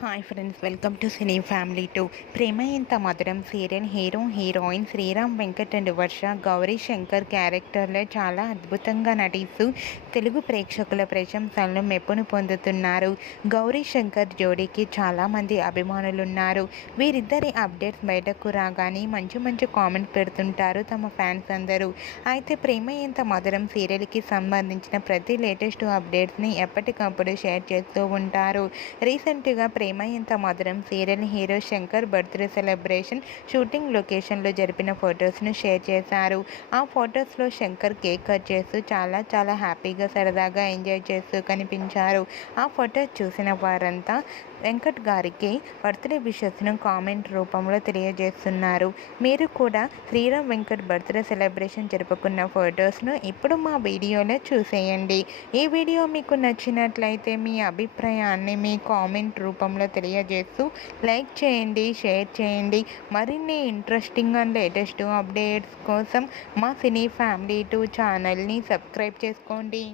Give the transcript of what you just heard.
Hi friends, welcome to cine family 2. Prema Entha Madhuram serial hero heroine Sriram Venkat and Varsha Gauri Shankar క్యారెక్టర్లో చాలా అద్భుతంగా నటిస్తూ తెలుగు ప్రేక్షకుల ప్రశంసలను మెప్పును పొందుతున్నారు. గౌరీ శంకర్ జోడీకి చాలామంది అభిమానులున్నారు. వీరిద్దరి అప్డేట్స్ బయటకు రాగానే మంచి మంచి కామెంట్ పెడుతుంటారు తమ ఫ్యాన్స్ అందరూ. అయితే ప్రేమ ఎంత మధురం సీరియల్కి సంబంధించిన ప్రతి లేటెస్ట్ అప్డేట్స్ని ఎప్పటికప్పుడు షేర్ చేస్తూ ఉంటారు. రీసెంట్గా ప్రేమ Entha Madhuram serial hero Shankar birthday celebration shooting లొకేషన్లో జరిపిన ఫొటోస్ను షేర్ చేశారు. ఆ ఫొటోస్లో శంకర్ కేక్ కట్ చేస్తూ చాలా హ్యాపీగా సరదాగా ఎంజాయ్ చేస్తూ కనిపించారు. ఆ ఫొటోస్ చూసిన వారంతా వెంకట్ గారికి బర్త్డే విషెస్ను కామెంట్ రూపంలో తెలియజేస్తున్నారు. మీరు కూడా శ్రీరామ్ వెంకట్ బర్త్డే సెలబ్రేషన్ జరుపుకున్న ఫొటోస్ను ఇప్పుడు మా వీడియోలో చూసేయండి. ఈ వీడియో మీకు నచ్చినట్లయితే మీ అభిప్రాయాన్ని మీ కామెంట్ రూపంలో తెలియజేస్తూ లైక్ చేయండి, షేర్ చేయండి. మరిన్ని ఇంట్రెస్టింగ్ అండ్ లేటెస్ట్ అప్డేట్స్ కోసం మా సినీ ఫ్యామిలీ 2 ఛానల్ని సబ్స్క్రైబ్ చేసుకోండి.